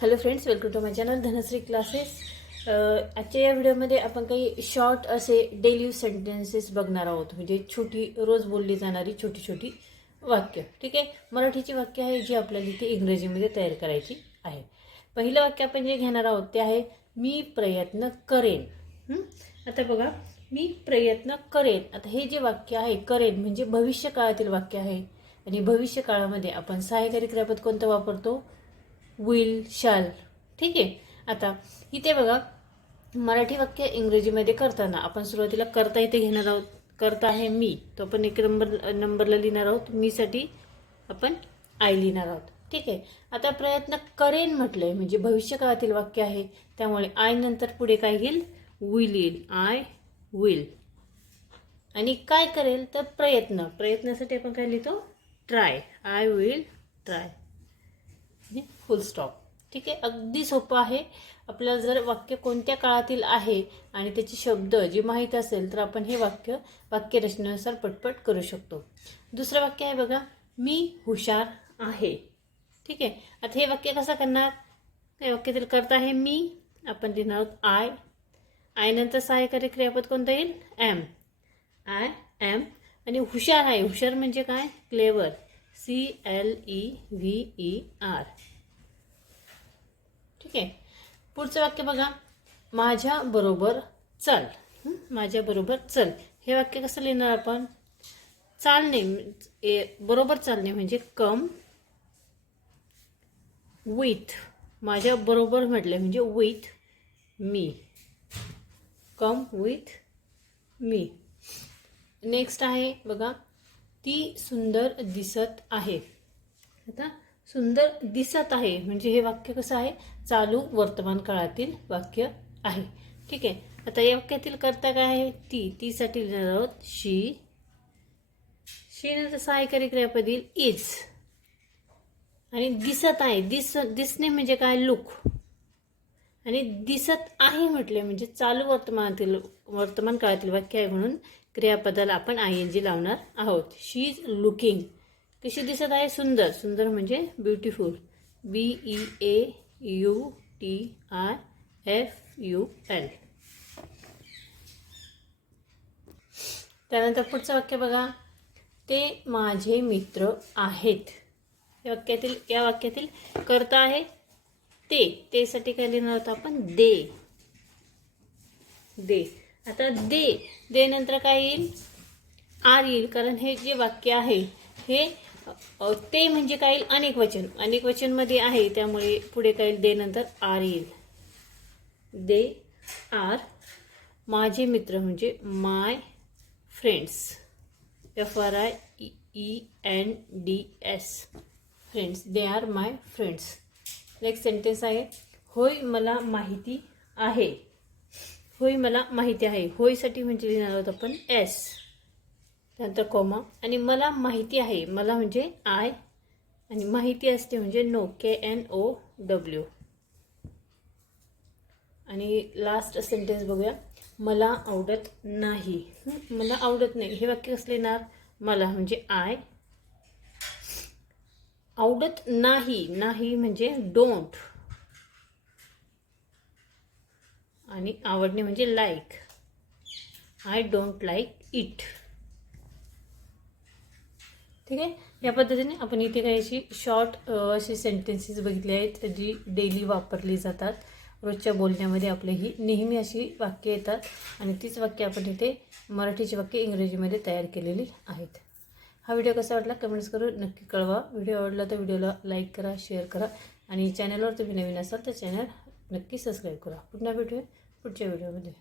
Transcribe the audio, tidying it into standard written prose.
Hello friends, welcome to my channel Dhanashree classes. आजच्या या व्हिडिओमध्ये आपण काही शॉर्ट असे डेली यूज सेंटेन्सेस बघणार आहोत. म्हणजे छोटी रोज बोलली जाणारी छोटी छोटी वाक्य. ठीक आहे, मराठीची वाक्य आहे जी आपल्याला इथे इंग्रजीमध्ये तयार करायची आहे. पहिलं वाक्य आपण जे घेणार आहोत ते आहे मी प्रयत्न करेन. आता बघा, मी प्रयत्न करेन. आता हे जे वाक्य आहे करेन म्हणजे भविष्य काळातील वाक्य आहे आणि भविष्य काळामध्ये आपण सहाय्यकारी क्रियापद कोणतं वापरतो? Will, shall. ठीक आहे. आता इथे बघा, मराठी वाक्य इंग्रजीमध्ये करताना आपण सुरुवातीला करता इथे घेणार आहोत. करता आहे मी, तो आपण एक नंबरला लिहिणार आहोत. मी साठी आपण आय लिहिणार आहोत. ठीक आहे. आता प्रयत्न करेन म्हटलंय म्हणजे भविष्य काळातील वाक्य आहे, त्यामुळे आय नंतर पुढे काय येईल? विल येईल. I will. आणि काय करेल तर प्रयत्नासाठी आपण काय लिहितो? Try. I will try. Full stop. ठीक आहे, अगदी सोपं आहे. आपल्याला जर वाक्य कोणत्या काळातील आहे आणि त्याचे शब्द जे माहीत असेल तर आपण हे वाक्य रचनेनुसार पटपट करू शकतो. दुसरं वाक्य आहे बघा, मी हुशार आहे. ठीक आहे. आता हे वाक्य कसं करणार? या वाक्यातील करता आहे मी, आपण लिहिणार आहोत आय. आय नंतर सहाय्यकारी क्रियापद कोणतं येईल? एम. I am. आणि हुशार आहे, हुशार म्हणजे काय? क्लेवर. CLEVER. ठीक आहे. पुढचं वाक्य बघा, माझ्या बरोबर चल. माझ्या बरोबर चल. हे वाक्य कसं लिहिणार आपण? चालणे, बरोबर चालणे म्हणजे कम विथ. माझ्या बरोबर म्हटलं म्हणजे with me. Come with me. Next आहे बघा, ती सुंदर दिसत आहे. आता सुंदर दिसत आहे म्हणजे हे वाक्य कसं आहे? चालू वर्तमान काळातील वाक्य आहे. ठीक आहे. आता या वाक्यातील कर्ता काय आहे? ती साठी लिहिणार आहोत शी. शी नंतर सहाय्यकारी क्रियापद येईल इज. आणि दिसत आहे, दिसणे म्हणजे काय? लुक. आणि दिसत आहे म्हटले म्हणजे चालू वर्तमान काळातील वाक्य आहे म्हणून क्रियापदाला आपण ING लावणार आहोत. शी इज लुकिंग. कशी दिसत आहे? सुंदर. सुंदर म्हणजे ब्युटिफुल. BEAUTIFUL. त्यानंतर पुढचं वाक्य बघा, ते माझे मित्र आहेत. या वाक्यातील कर्ता आहे ते साठी काय लिहिणार आहोत आपण? दे. आता दे नंतर काय येईल? आर येईल. कारण हे जे वाक्य आहे हे ते म्हणजे काय येईल? अनेक वचन मध्ये आहे, त्यामुळे पुढे काय येईल? दे नंतर आर येईल. They are. माझे मित्र म्हणजे my friends. FRIENDS. Friends. They are my friends. Next sentence आहे, होय मला माहिती आहे. होय मला माहिती आहे. होयसाठी म्हणजे लिहिणार आहोत आपण एस. त्यानंतर कॉमा. आणि मला माहिती आहे, मला म्हणजे आय आणि माहिती असते म्हणजे नो. KNOW. आणि लास्ट सेंटेन्स बघूया, मला आवडत नाही. मला आवडत नाही हे वाक्य कसं लिहिणार? मला म्हणजे आय. आवडत नाही म्हणजे डोंट. आणि आवडणे म्हणजे like. I don't like it. ठीक आहे. या पद्धतीने आपण इथे काही अशी शॉर्ट असे सेंटेन्सेस बघितले आहेत जी डेली वापरली जातात. रोजच्या बोलण्यामध्ये आपले ही नेहमी अशी वाक्य येतात आणि तीच वाक्य आपण इथे मराठीची वाक्य इंग्रजीमध्ये तयार केलेली आहेत. हा व्हिडिओ कसा वाटला कमेंट्स करून नक्की कळवा. व्हिडिओ आवडला तर व्हिडिओला लाईक करा, शेअर करा आणि चॅनलवर तुम्ही नवीन असाल तर चॅनल नक्की सबस्क्राईब करा. पुन्हा भेटूया पुढच्या व्हिडिओमध्ये.